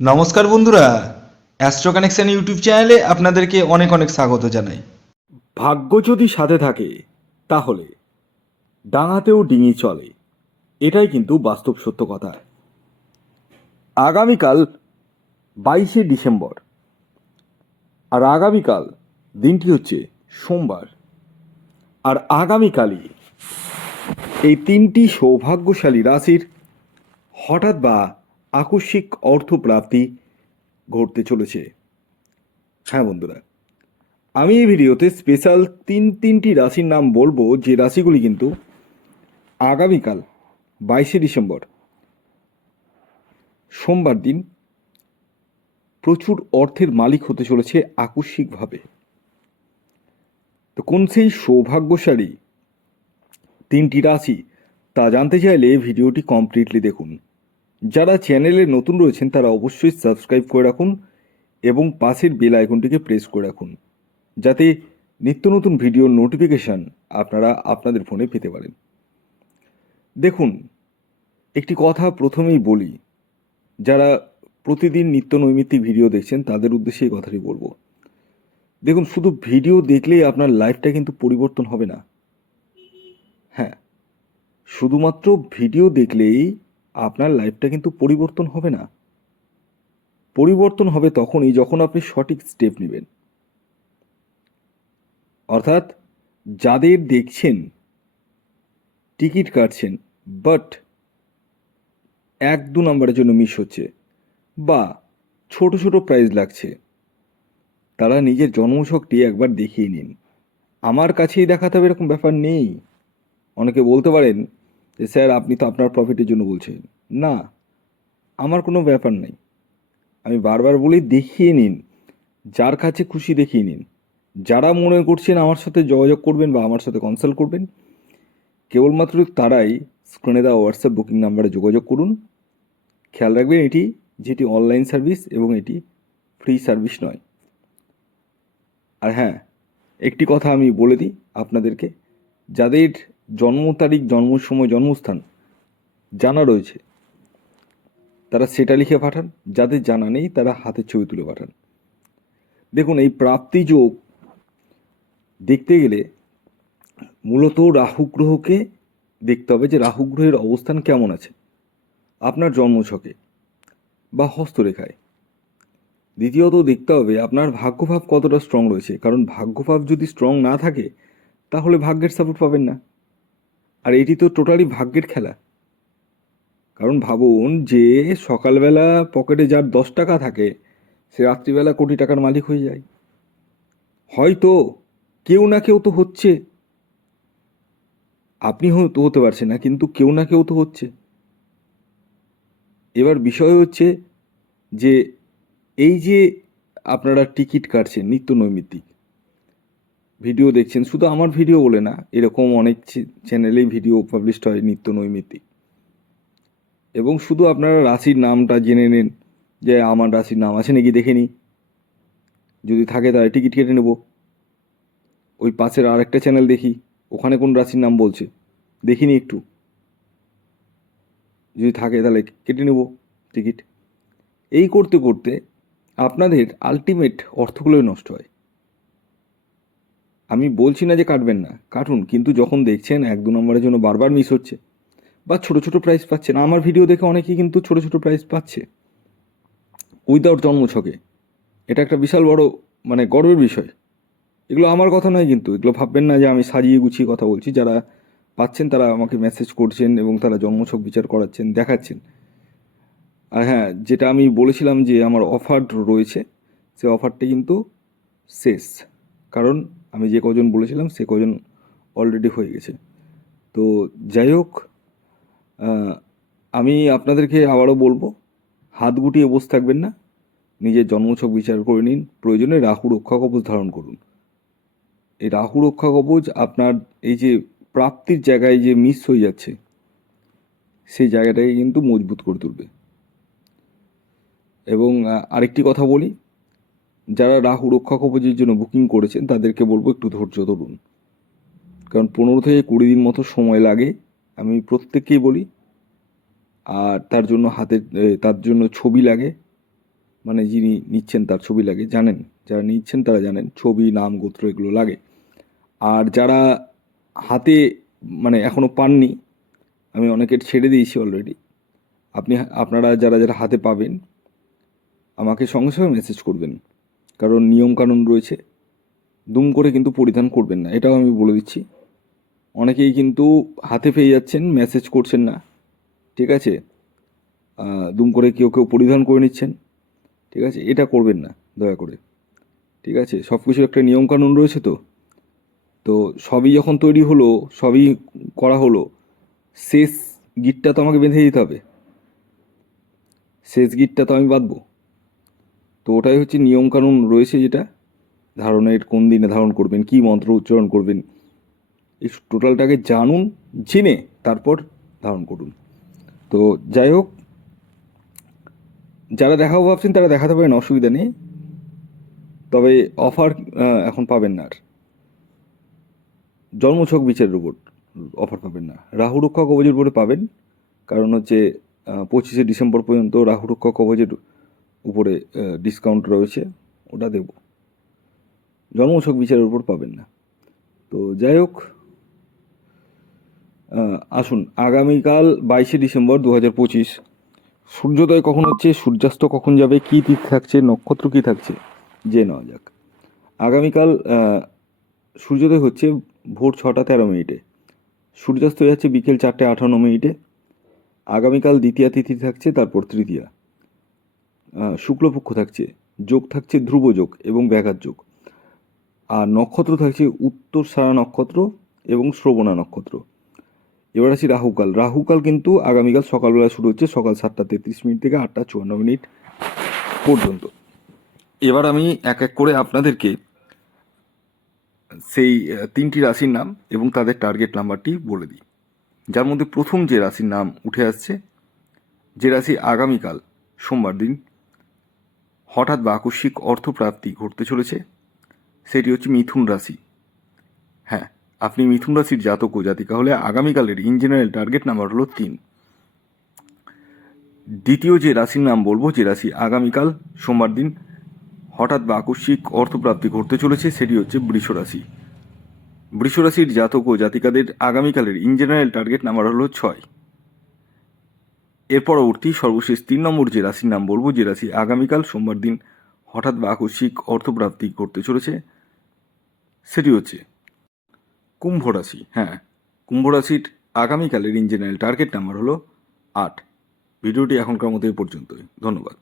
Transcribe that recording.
নমস্কার বন্ধুরা, astro connection YouTube চ্যানেলে আপনাদেরকে অনেক অনেক স্বাগত জানাই। ভাগ্য যদি সাথে থাকে তাহলে ডাঙাতেও ডিঙি চলে, এটাই কিন্তু বাস্তব সত্য কথা। আগামীকাল 22শে ডিসেম্বর, আর আগামীকাল দিনটি হচ্ছে সোমবার। আর আগামীকালই এই তিনটি সৌভাগ্যশালী রাশির হঠাৎ বা আকস্মিক অর্থপ্রাপ্তি ঘটতে চলেছে। হ্যাঁ বন্ধুরা, আমি এই ভিডিওতে স্পেশাল তিনটি রাশির নাম বলবো, যে রাশিগুলি কিন্তু আগামীকাল 22শে ডিসেম্বর সোমবার দিন প্রচুর অর্থের মালিক হতে চলেছে আকস্মিকভাবে। তো কোন সেই সৌভাগ্যশালী তিনটি রাশি তা জানতে চাইলে ভিডিওটি কমপ্লিটলি দেখুন। যারা চ্যানেলে নতুন রয়েছেন তারা অবশ্যই সাবস্ক্রাইব করে রাখুন এবং পাশের বেল আইকনটিকে প্রেস করে রাখুন, যাতে নিত্য নতুন ভিডিওর নোটিফিকেশান আপনারা আপনাদের ফোনে পেতে পারেন। দেখুন, একটি কথা প্রথমেই বলি, যারা প্রতিদিন নিত্য নৈমিত্তিক ভিডিও দেখছেন তাদের উদ্দেশ্যে এই কথাটি বলবো। দেখুন, শুধু ভিডিও দেখলেই আপনার লাইফটা কিন্তু পরিবর্তন হবে না। হ্যাঁ, শুধুমাত্র ভিডিও দেখলেই আপনার লাইফটা কিন্তু পরিবর্তন হবে না। পরিবর্তন হবে তখনই যখন আপনি সঠিক স্টেপ নেবেন। অর্থাৎ যাদের দেখছেন টিকিট কাটছেন, বাট 1-2 নম্বরের জন্য মিস হচ্ছে বা ছোট ছোট প্রাইজ লাগছে, তারা নিজের জন্মছকটি একবার দেখিয়ে নিন। আমার কাছেই দেখাতে হবে এরকম ব্যাপার নেই। অনেকে বলতে পারেন যে স্যার আপনি তো আপনার প্রফিটের জন্য বলছেন। না, আমার কোনো ব্যাপার নেই। আমি বারবার বলি, দেখিয়ে নিন, যার কাছে খুশি দেখিয়ে নিন। যারা মনে করছেন আমার সাথে যোগাযোগ করবেন বা আমার সাথে কনসাল্ট করবেন, কেবলমাত্র তারাই স্ক্রিনে দেওয়া হোয়াটসঅ্যাপ বুকিং নাম্বারে যোগাযোগ করুন। খেয়াল রাখবেন, যেটি অনলাইন সার্ভিস এবং এটি ফ্রি সার্ভিস নয়। আর হ্যাঁ, একটি কথা আমি বলে দিই আপনাদেরকে, যাদের জন্ম তারিখ, জন্ম সময়, জন্মস্থান জানা রয়েছে তারা সেটা লিখে পাঠান, যাদের জানা নেই তারা হাতের ছবি তুলে পাঠান। দেখুন, এই প্রাপ্তি যোগ দেখতে গেলে মূলত রাহু গ্রহকে দেখতে হবে, যে রাহু গ্রহের অবস্থান কেমন আছে আপনার জন্মছকে বা হস্তরেখায়। দ্বিতীয়ত দেখতে হবে আপনার ভাগ্যভাব কতটা স্ট্রং রয়েছে, কারণ ভাগ্যভাব যদি স্ট্রং না থাকে তাহলে ভাগ্যের সাপোর্ট পাবেন না। আর এটি তো টোটালি ভাগ্যের খেলা। কারণ ভাবুন যে সকালবেলা পকেটে যার 10 টাকা থাকে সে রাত্রিবেলা কোটি টাকার মালিক হয়ে যায়। হয়তো কেউ না কেউ তো হচ্ছে, আপনি হয়তো হতে পারছেন না, কিন্তু কেউ না কেউ তো হচ্ছে। এবার বিষয় হচ্ছে যে এই যে আপনারা টিকিট কাটছেন, নিত্য নৈমিত্তিক ভিডিও দেখছেন, শুধু আমার ভিডিও বলে না, এরকম অনেক চ্যানেলেই ভিডিও পাবলিশড হয় নিত্য নৈমিত্তিক। এবং শুধু আপনারা রাশির নামটা জেনে নেন, যে আমার রাশির নাম আছে নাকি দেখে নিই, যদি থাকে তাহলে টিকিট কেটে নেব। ওই পাশের আর একটা চ্যানেল দেখি, ওখানে কোন রাশির নাম বলছে দেখিনি একটু, যদি থাকে তাহলে কেটে নেব টিকিট। এই করতে করতে আপনাদের আলটিমেট অর্থগুলোই নষ্ট হয়। আমি বলছি না যে কাটবেন না, কাটুন, কিন্তু যখন দেখছেন 1-2 নম্বরের জন্য বারবার মিস হচ্ছে বা ছোট ছোট প্রাইস পাচ্ছেন, আমার ভিডিও দেখে অনেকেই কিন্তু ছোট ছোট প্রাইস পাচ্ছে উইদাউট জন্মছকে। এটা একটা বিশাল বড় গর্বের বিষয়। এগুলো আমার কথা নয়, কিন্তু এগুলো ভাববেন না যে আমি সাজিয়ে গুছিয়ে কথা বলছি। যারা পাচ্ছেন তারা আমাকে মেসেজ করছেন এবং তারা জন্মছক বিচার করাচ্ছেন, দেখাচ্ছেন। আর হ্যাঁ, যেটা আমি বলেছিলাম যে আমার অফার রয়েছে, সে অফারটা কিন্তু শেষ। কারণ আমি যে কজন বলেছিলাম সে কজন অলরেডি হয়ে গেছে। তো যাই হোক, আমি আপনাদেরকে আবারও বলবো, হাত গুটিয়ে বসে থাকবেন না, নিজের জন্মছক বিচার করে নিন, প্রয়োজনে রাহু রক্ষা কবচ ধারণ করুন। এই রাহু রক্ষা কবচ আপনার এই যে প্রাপ্তির জায়গায় যে মিস হয়ে যাচ্ছে সেই জায়গাটাকে কিন্তু মজবুত করে তুলবে। এবং আরেকটি কথা বলি, যারা রাহু রক্ষা কবচের জন্য বুকিং করেছেন তাদেরকে বলবো একটু ধৈর্য ধরুন, কারণ 15 থেকে 20 দিন মতো সময় লাগে, আমি প্রত্যেককেই বলি। আর তার জন্য তার জন্য ছবি লাগে, মানে যিনি নিচ্ছেন তার ছবি লাগে, জানেন, যারা নিচ্ছেন তারা জানেন ছবি, নাম, গোত্র এগুলো লাগে। আর যারা হাতে মানে এখনও পাননি, আমি অনেকের ছেড়ে দিয়েছি অলরেডি। আপনারা যারা যারা হাতে পাবেন আমাকে সঙ্গে সঙ্গে মেসেজ করবেন, কারণ নিয়মকানুন রয়েছে। দুম করে কিন্তু পরিধান করবেন না, এটাও আমি বলে দিচ্ছি। অনেকেই কিন্তু হাতে পেয়ে যাচ্ছেন, মেসেজ করছেন না, ঠিক আছে? দুম করে কেউ কেউ পরিধান করে নিচ্ছেন, ঠিক আছে? এটা করবেন না দয়া করে, ঠিক আছে? সব কিছুর একটা নিয়মকানুন রয়েছে। তো তো সবই যখন তৈরি হলো, সবই করা হলো, শেষ গিটটা তো আমাকে বেঁধে দিতে হবে, শেষ গিটটা তো আমি বাঁধবো। তো ওটাই হচ্ছে নিয়মকানুন রয়েছে, যেটা ধারণের কোন দিনে ধারণ করবেন, কী মন্ত্র উচ্চারণ করবেন, এই টোটালটাকে জানুন, জেনে তারপর ধারণ করুন। তো যাই হোক, যারা দেখাবো ভাবছেন তারা দেখাতে পারেন, অসুবিধা নেই। তবে অফার এখন পাবেন না আর। জন্মছক বিচারের উপর অফার পাবেন না, রাহু রক্ষা কবচের উপরে পাবেন। কারণ হচ্ছে 25শে ডিসেম্বর পর্যন্ত রাহু রক্ষা কবচের উপরে ডিসকাউন্ট রয়েছে, ওটা দেব। জন্মছক বিচারের উপর পাবেন না। তো যাই হোক, আসুন, আগামীকাল 22শে ডিসেম্বর 2025 সূর্যোদয় কখন হচ্ছে, সূর্যাস্ত কখন যাবে, কী তিথি থাকছে, নক্ষত্র কী থাকছে, জেনে নেওয়া যাক। আগামীকাল সূর্যোদয় হচ্ছে ভোর 6টা 13 মিনিটে, সূর্যাস্ত হয়ে যাচ্ছে বিকেল 4টে 58 মিনিটে। আগামীকাল দ্বিতীয়া তিথি থাকছে, তারপর তৃতীয়া। শুক্লপক্ষ থাকছে, যোগ থাকছে ধ্রুব যোগ এবং ব্যাঘাত যোগ। আর নক্ষত্র থাকছে উত্তর সারা নক্ষত্র এবং শ্রবণা নক্ষত্র। এবার আছি রাহুকাল। রাহুকাল কিন্তু আগামীকাল সকালবেলা শুরু হচ্ছে, সকাল 7টা 33 মিনিট থেকে 8টা 54 মিনিট পর্যন্ত। এবার আমি এক এক করে আপনাদেরকে সেই 3টি রাশির নাম এবং তাদের টার্গেট নাম্বারটি বলে দিই। যার মধ্যে প্রথম যে রাশির নাম উঠে আসছে, যে রাশি আগামীকাল সোমবার দিন হঠাৎ বা আকস্মিক অর্থপ্রাপ্তি ঘটতে চলেছে, সেটি হচ্ছে মিথুন রাশি। হ্যাঁ, আপনি মিথুন রাশির জাতক ও জাতিকা হলে আগামীকালের ইন জেনারেল টার্গেট নাম্বার হলো 3। দ্বিতীয় যে রাশির নাম বলবো, যে রাশি আগামীকাল সোমবার দিন হঠাৎ বা আকস্মিক অর্থপ্রাপ্তি ঘটতে চলেছে, সেটি হচ্ছে বৃষ রাশি। বৃষ রাশির জাতক ও জাতিকাদের আগামীকালের ইন জেনারেল টার্গেট নাম্বার হলো 6। এর পরবর্তী সর্বশেষ 3 নম্বর যে রাশির নাম বলবো, যে রাশি আগামীকাল সোমবার দিন হঠাৎ বা আকস্মিক অর্থপ্রাপ্তি ঘটতে চলেছে, সেটি হচ্ছে কুম্ভ রাশি। হ্যাঁ, কুম্ভ রাশির আগামীকালের ইন জেনারেল টার্গেট নাম্বার হলো 8। ভিডিওটি এখনকার মতো এই পর্যন্তই। ধন্যবাদ।